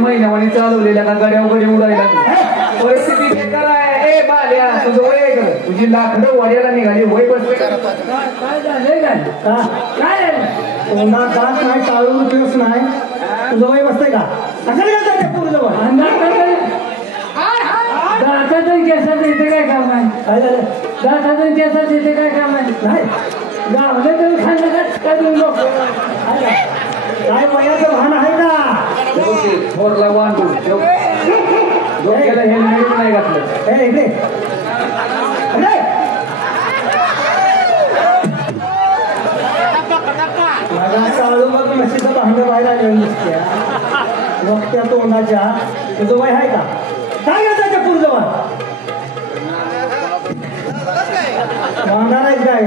महिन्यावानी चालवलेल्या का गड्या वगैरे उडायला परिस्थिती बेकार आहे. ए बाल्या तुझं वय आहे का? तुझी लाकडं वाड्याला निघाली वय बसले काय झालंय काय तोंडा दात नाही टाळून दिवस नाही तुझं वय बसतंय का? कशाला पूर्ण दातातून केसात येते काय काम आहे? काय झालं? दातातून केसात येते काय काम आहे? नाही गावलं तर खाल्लं का लोक काय वयाचं भान आहे का? थोरला वांडू डोक्याला हेल्मेट नाही घातलं. हे इकडे माझा चालू मग म्हशीचं भांडं बाहेर आलेलं दिसत्या वक्त्या तोंडाच्या. तुझं वय आहे का? काय घालायचं पुढं जवळ भांडणार आहे काय?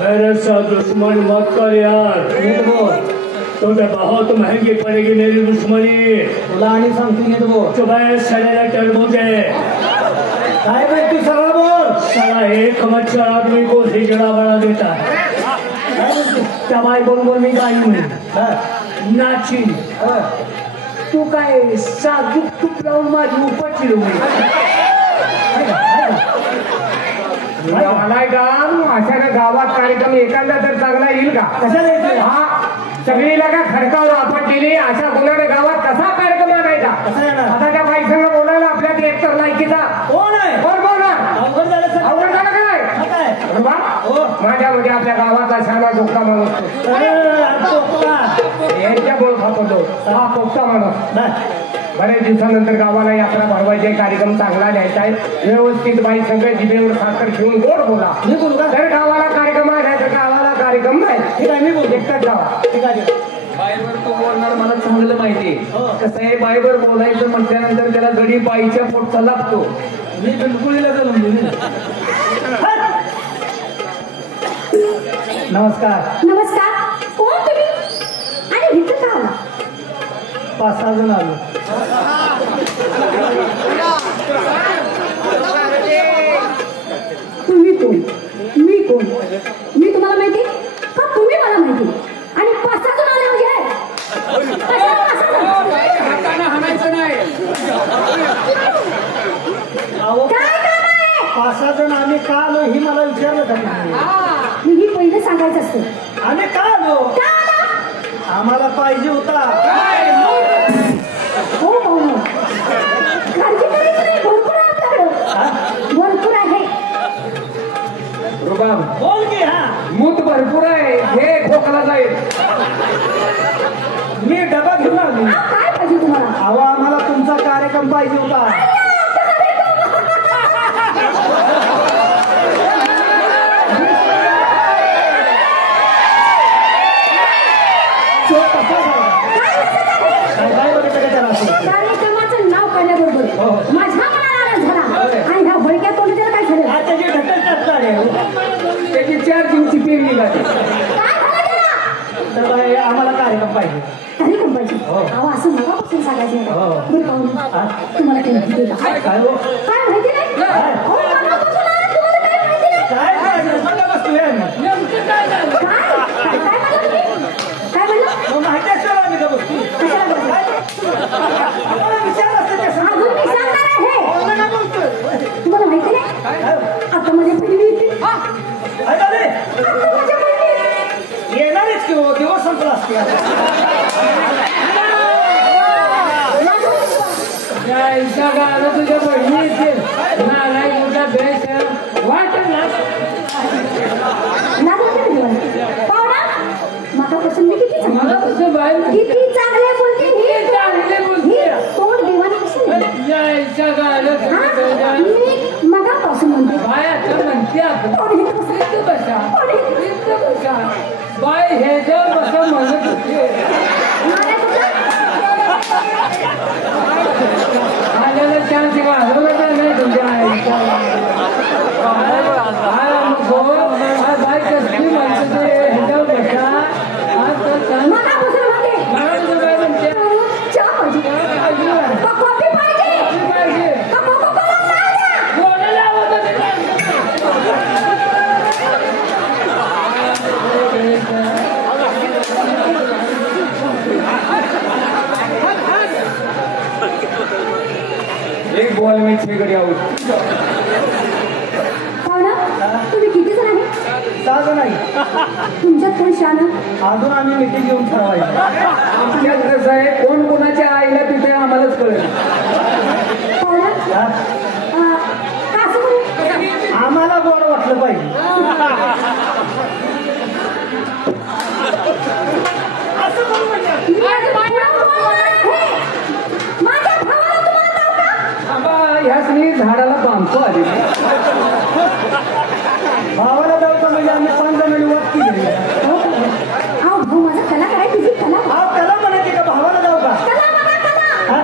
मेरे साथ दुश्मन मत कर यार. तुझे बहुत महंगी पड़ेगी मेरी दुश्मनी. तुला आणि सांगतो नीट बोल. सुबह सड़ेगा टरबूजे. काय माहिती सरळ बोल. साला एक मच्छर आदमी को हिजड़ा बना देता है. दवाई बोल बोल मी गाई म्हणे नाची. तू काय साजूक तूप लावून माझी उपट चिडू मला काम अशा का गावात कार्यक्रम एखादा तर चांगला येईल का? कशाला येतोय? हा सगळीला का खडकावर आपट केली अशा गुन्ह्याने गावात कसा कार्यक्रम आणायचा? आता त्या बाईसंग बोलायला आपल्यात एक तर लायकीचा कोण आहे? कोण बोलणार? अवघड झालं. आवड झालं काय? माझ्या म्हणजे आपल्या गावातला शाळा झोपता माणूस यांच्या बोल खातो हा पोपटा माणूस. बऱ्याच दिवसानंतर गावाला यात्रा भरवायचे कार्यक्रम चांगला न्यायचा आहे. व्यवस्थित बाई सगळे जिभेवर साखर ठेवून गोड बोला. मी बोलू का? तर गावाला कार्यक्रम आहे तर गावाला कार्यक्रम नाही. ठीक आहे मी बोलू. एकटाच जावा. ठीक आहे बाईवर तो बोलणार मला चांगलं माहिती कसं आहे. बाईवर बोलायचं म्हटल्यानंतर त्याला गडी बाईच्या पोटचा लागतो. मी बिलकुलीला चालून दिली. नमस्कार. नमस्कार. कोण तुम्ही आणि इथं का आला? 5-6 जण आलो. तुम्ही कोण? मी कोण? मी तुम्हाला माहिती का? तुम्ही मला माहिती आणि 5-6 जण आले म्हणजे हाणायचं नाही. काय काम आहे? 5-6 जण आम्ही का आलो ही मला विचारलं का? मी पहिले सांगायचं असतं. आम्ही का आलो? का आला? आम्हाला पाहिजे होता. हो पाहुणं काळजी करायची नाही. भरपूर आहे आपल्याकडं. भरपूर आहे. रुबाब बोल की. हा मूत भरपूर आहे. हे खोकला जाईल. मी डबा घेऊन आलो. काय पाहिजे तुम्हाला? अहो आम्हाला तुमचा कार्यक्रम पाहिजे होता. कार्यक्रमाचं नाव काढल्याबरोबर माझ्या मनाला आनंद झाला आणि ह्या बळक्या तोंडाला काय झालं? त्याची ढकल त्याची 4 दिवशी पेरणी निघाली. काय झालं त्याला? तर आम्हाला कार्यक्रम पाहिजे. कार्यक्रम पाहिजे. अहो असं मगापासून सांगायचं नाही. बरं पाहुणे तुम्हाला काही माहिती आहे का? काय हो? काय माहिती नाही? अहो, मगापासून आला, तुम्हाला काही माहिती नाही? काय सांगा बसतो काय म्हणला तुम्ही? काय म्हणलं? माहिती असतो आम्ही का बसतो? कशाला बोलतो? विचार असतं ते सांग. अजून मी सांगणार आहे. तुम्हाला माहिती नाही? आता माझ्या पहिली येते. आता माझ्या पहिली येणारच की हो. दिवस संपला असते. तुझ्या बहिणी येते नाही तुझ्या बेस वाटत ना पाहुणा मगापासून मी किती चांगले बोलते. तोंड देवाने कसं मी मगापासून म्हणते बाय हे जर कसं म्हणत होते आलेला चान्स घालवला नाही तुमच्या बाय कसली म्हणते ह्याच्यावर बसा पाहिजे. एक बॉल में 6 गडी आऊट. पाहुणा तुम्ही किती जण आहे? 6 जण आहे. तुमच्यात कोण शान? अजून आम्ही मिटिंग घेऊन ठरवायचं. आपल्यात कसं आहे कोण कोणाच्या आईला तिथे आम्हालाच कळेल. पाहुणा हा? का असं करू? आम्हाला गोड वाटलं पाहिजे. असं कोण म्हणतात? माझ्या भावाला तुम्हाला नाव का? आबा ह्याच झाडाला बांधतो आधी. भावाला जाऊ म्हणजे आम्ही 5 जणांनी वत केली. अहो भाऊ माझा कला काय तुझी कला हा त्याला म्हणायचे का भावाला जाऊ का? कला बघा कला. हा?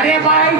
अरे बाई